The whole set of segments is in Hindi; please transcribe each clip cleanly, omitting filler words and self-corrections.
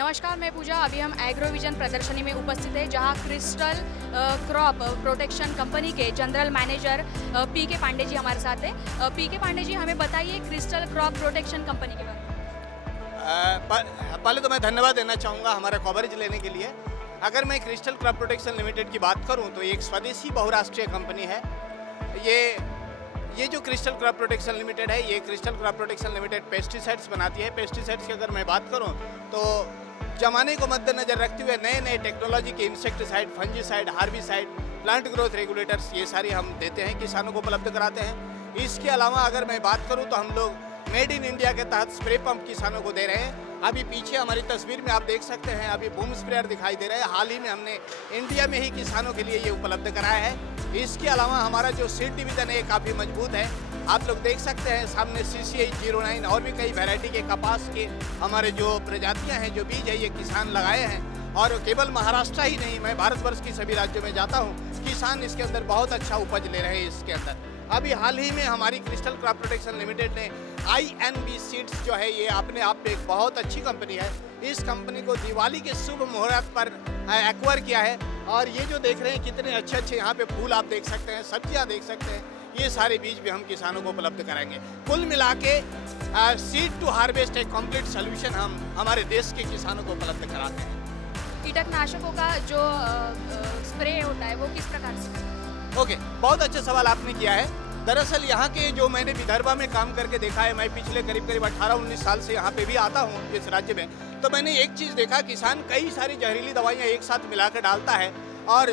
नमस्कार, मैं पूजा। अभी हम एग्रोविजन प्रदर्शनी में उपस्थित है, जहां क्रिस्टल क्रॉप प्रोटेक्शन कंपनी के जनरल मैनेजर पीके पांडे जी हमारे साथ है। पीके पांडे जी, हमें बताइए क्रिस्टल क्रॉप प्रोटेक्शन कंपनी के बारे में। पहले तो मैं धन्यवाद देना चाहूँगा हमारा कवरेज लेने के लिए। अगर मैं क्रिस्टल क्रॉप प्रोटेक्शन लिमिटेड की बात करूँ तो ये एक स्वदेशी बहुराष्ट्रीय कंपनी है। ये जो क्रिस्टल क्रॉप प्रोटेक्शन लिमिटेड है, ये crystal crop protection limited pesticides बनाती है। पेस्टिसाइड्स की अगर मैं बात करूँ तो जमाने को मद्देनजर रखते हुए नए नए टेक्नोलॉजी के insecticide, fungicide, herbicide, plant growth regulators, ये सारी हम देते हैं, किसानों को उपलब्ध कराते हैं। इसके अलावा अगर मैं बात करूँ तो हम लोग मेड इन इंडिया के तहत स्प्रे पंप किसानों को दे रहे हैं। अभी पीछे हमारी तस्वीर में आप देख सकते हैं, अभी बूम स्प्रेयर दिखाई दे रहा है। हाल ही में हमने इंडिया में ही किसानों के लिए ये उपलब्ध कराया है। इसके अलावा हमारा जो सीड डिवीज़न है ये काफ़ी मजबूत है। आप लोग देख सकते हैं सामने CCI 09 और भी कई वैरायटी के कपास के हमारे जो प्रजातियां हैं, जो बीज है, ये किसान लगाए हैं। और केवल महाराष्ट्र ही नहीं, मैं भारतवर्ष की सभी राज्यों में जाता हूँ, किसान इसके अंदर बहुत अच्छा उपज ले रहे हैं। इसके अंदर अभी हाल ही में हमारी क्रिस्टल क्रॉप प्रोटेक्शन लिमिटेड ने INB सीड्स जो है, ये अपने आप में एक बहुत अच्छी कंपनी है। इस कंपनी को दिवाली के शुभ मुहूर्त पर एक्वायर किया है। और ये जो देख रहे हैं कितने अच्छे अच्छे यहाँ पे फूल आप देख सकते हैं, सब्जियाँ देख सकते हैं, ये सारे बीज भी हम किसानों को उपलब्ध कराएंगे। कुल मिला के सीड टू हार्वेस्ट एक कंप्लीट सोल्यूशन हम हमारे देश के किसानों को उपलब्ध कराते हैं। कीटनाशकों का जो स्प्रे होता है वो किस प्रकार से? ओके, बहुत अच्छा सवाल आपने किया है। दरअसल यहाँ के जो मैंने विदर्भा में काम करके देखा है, मैं पिछले करीब 18-19 साल से यहाँ पे भी आता हूँ इस राज्य में, तो मैंने एक चीज़ देखा, किसान कई सारी जहरीली दवाइयाँ एक साथ मिलाकर डालता है और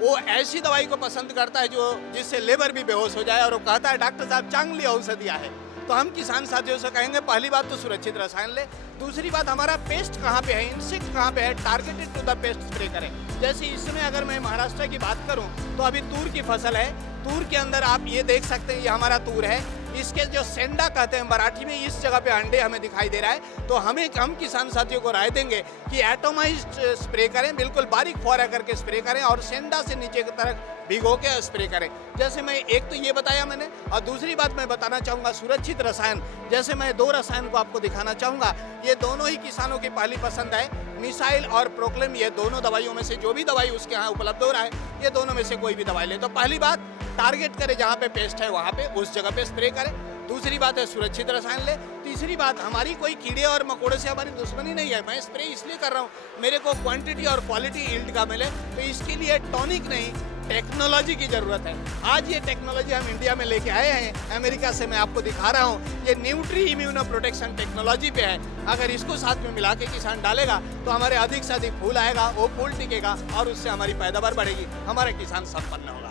वो ऐसी दवाई को पसंद करता है जो जिससे लेबर भी बेहोश हो जाए, और वो कहता है डॉक्टर साहब चांगली औषधियाँ है। तो हम किसान साथियों से कहेंगे, पहली बात तो सुरक्षित रसायन ले, दूसरी बात हमारा पेस्ट कहाँ पे है, इंसेक्ट कहाँ पे है, targeted to the pest spray करें। जैसे इसमें अगर मैं महाराष्ट्र की बात करूँ तो अभी तूर की फसल है। तूर के अंदर आप ये देख सकते हैं, ये हमारा तूर है, इसके जो सेंडा कहते हैं मराठी में, इस जगह पे अंडे हमें दिखाई दे रहा है। तो हम किसान साथियों को राय देंगे कि एटोमाइज्ड स्प्रे करें, बिल्कुल बारीक फुहारा करके स्प्रे करें और सेंडा से नीचे की तरफ भिगो के स्प्रे करें। जैसे मैं एक तो ये बताया मैंने, और दूसरी बात मैं बताना चाहूँगा सुरक्षित रसायन। जैसे मैं 2 रसायन को आपको दिखाना चाहूँगा, ये दोनों ही किसानों की पहली पसंद है, मिसाइल और प्रोक्लेम। ये दोनों दवाइयों में से जो भी दवाई उसके यहाँ उपलब्ध हो रहा है, ये दोनों में से कोई भी दवाई ले। तो पहली बात, टारगेट करें जहाँ पे पेस्ट है वहाँ पे, उस जगह पे स्प्रे करें। दूसरी बात है सुरक्षित रसायन ले। तीसरी बात, हमारी कोई कीड़े और मकोड़े से हमारी दुश्मनी नहीं है। मैं स्प्रे इसलिए कर रहा हूँ, मेरे को क्वांटिटी और क्वालिटी यील्ड का मिले, तो इसके लिए टॉनिक नहीं, टेक्नोलॉजी की ज़रूरत है। आज ये टेक्नोलॉजी हम इंडिया में लेके आए हैं, अमेरिका से मैं आपको दिखा रहा हूँ। ये न्यूट्री इम्यूनो प्रोटेक्शन टेक्नोलॉजी पे है। अगर इसको साथ में मिला के किसान डालेगा तो हमारे अधिक से अधिक फूल आएगा, वो फूल टिकेगा और उससे हमारी पैदावार बढ़ेगी, हमारा किसान संपन्न होगा।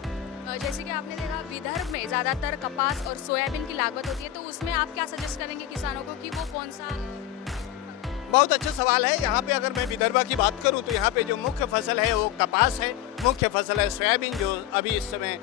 जैसे कि आपने देखा, विदर्भ में ज़्यादातर कपास और सोयाबीन की लागत होती है, तो उसमें आप क्या सजेस्ट करेंगे किसानों को कि वो कौन सा? बहुत अच्छा सवाल है। यहाँ पे अगर मैं विदर्भा की बात करूँ तो यहाँ पे जो मुख्य फसल है वो कपास है, मुख्य फसल है सोयाबीन, जो अभी इस समय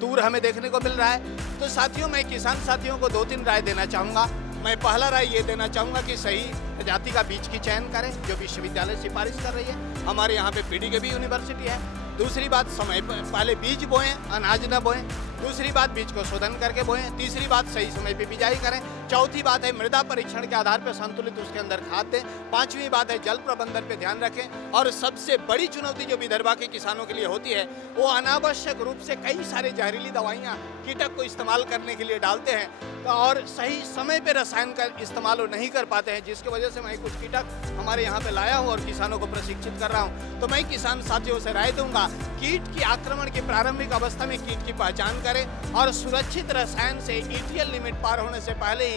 तूर हमें देखने को मिल रहा है। तो साथियों, मैं किसान साथियों को 2-3 राय देना चाहूँगा। मैं पहला राय ये देना चाहूँगा कि सही प्रजाति का बीज की चयन करें, जो विश्वविद्यालय सिफारिश कर रही है। हमारे यहाँ पे PDKB यूनिवर्सिटी है। दूसरी बात, समय पहले बीज बोएं, अनाज न बोएं। दूसरी बात, बीज को शोधन करके बोएं। तीसरी बात, सही समय पे बिजाई करें। चौथी बात है मृदा परीक्षण के आधार पर संतुलित उसके अंदर खाद दें। 5वीं बात है जल प्रबंधन पे ध्यान रखें। और सबसे बड़ी चुनौती जो विदर्भा के किसानों के लिए होती है, वो अनावश्यक रूप से कई सारे जहरीली दवाइयाँ कीटक को इस्तेमाल करने के लिए डालते हैं और सही समय पे रसायन का इस्तेमाल नहीं कर पाते हैं, जिसकी वजह से मैं कुछ कीटक हमारे यहाँ पे लाया हूँ और किसानों को प्रशिक्षित कर रहा हूँ। तो मैं किसान साथियों से राय दूंगा, कीट की आक्रमण की प्रारंभिक अवस्था में कीट की पहचान करें और सुरक्षित रसायन से ETL लिमिट पार होने से पहले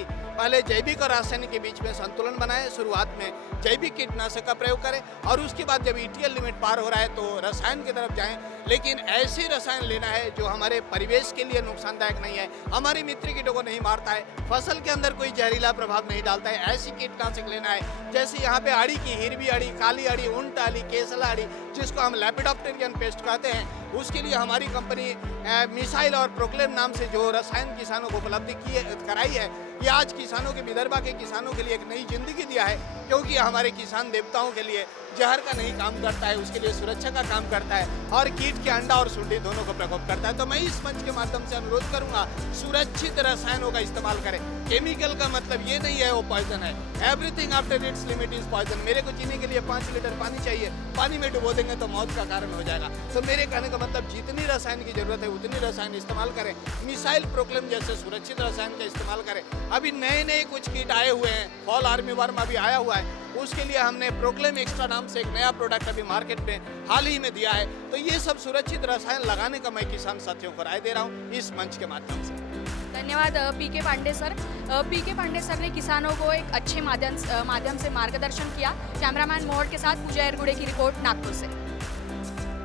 जैविक और रासायनिक के बीच में संतुलन बनाएं। शुरुआत में जैविक कीटनाशक का प्रयोग करें और उसके बाद जब ETL लिमिट पार हो रहा है तो रसायन की तरफ जाएं। लेकिन ऐसे रसायन लेना है जो हमारे परिवेश के लिए नुकसानदायक नहीं है, हमारे मित्र कीटों को नहीं मारता है, फसल के अंदर कोई जहरीला प्रभाव नहीं डालता है। ऐसी कीटनाशक लेना है जैसे यहाँ पे अड़ी की, हिरवी अड़ी, काली अड़ी, ऊंट अड़ी, केसला अड़ी, जिसको हम लेपिडोप्टेरियन पेस्ट कहते हैं। उसके लिए हमारी कंपनी मिसाइल और प्रोक्लेम नाम से जो रसायन किसानों को उपलब्ध कराई है, ये आज किसानों के विदर्भा के किसानों के लिए एक नई जिंदगी दिया है, क्योंकि हमारे किसान देवताओं के लिए जहर का नहीं काम करता है, उसके लिए सुरक्षा का काम करता है और कीट के अंडा और सुंडी दोनों को प्रकोप करता है। तो मैं इस मंच के माध्यम से अनुरोध करूंगा, सुरक्षित रसायनों का इस्तेमाल करें। केमिकल का मतलब ये नहीं है वो पॉइजन है। Everything after its limit is poison. मेरे को जीने के लिए 5 लीटर पानी चाहिए, पानी में डुबो देंगे तो मौत का कारण हो जाएगा। तो मेरे कहने का मतलब जितनी रसायन की जरूरत है उतनी रसायन इस्तेमाल करें। मिसाइल प्रोक्लेम जैसे सुरक्षित रसायन का इस्तेमाल करें। अभी नए नए कुछ किट आए हुए हैं, फॉल आर्मी वर्म अभी आया हुआ है, उसके लिए हमने प्रोक्लेम एक्स्ट्रा नाम से एक नया प्रोडक्ट अभी मार्केट में हाल ही में दिया है। तो ये सब सुरक्षित रसायन लगाने का मैं किसान साथियों को राय दे रहा हूँ इस मंच के माध्यम से। धन्यवाद पीके पांडे सर। पीके पांडे सर ने किसानों को एक अच्छे माध्यम से मार्गदर्शन किया। कैमरामैन मोहर के साथ पूजा एरगुड़े की रिपोर्ट नागपुर से।